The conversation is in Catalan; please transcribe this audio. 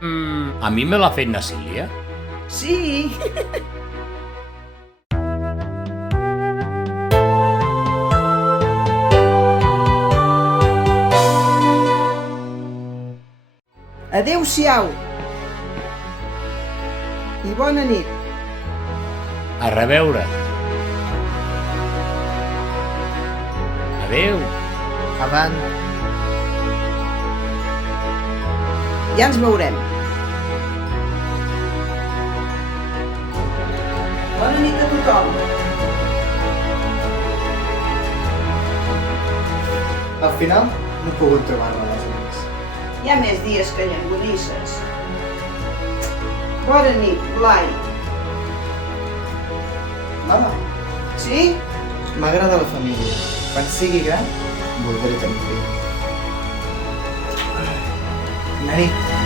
A mi me l'ha fet na Sílvia? Sí. Adéu-siau. I bona nit. A reveure. Adéu. Avant. Ja ens veurem. Bona nit a tothom. Al final, no he pogut trobar-la les amics. Hi ha més dies que llangonisses. Bona nit, Blai. Mama, Sí? m'agrada la família. Quan sigui gran, voldré tenir fills. Bona nit.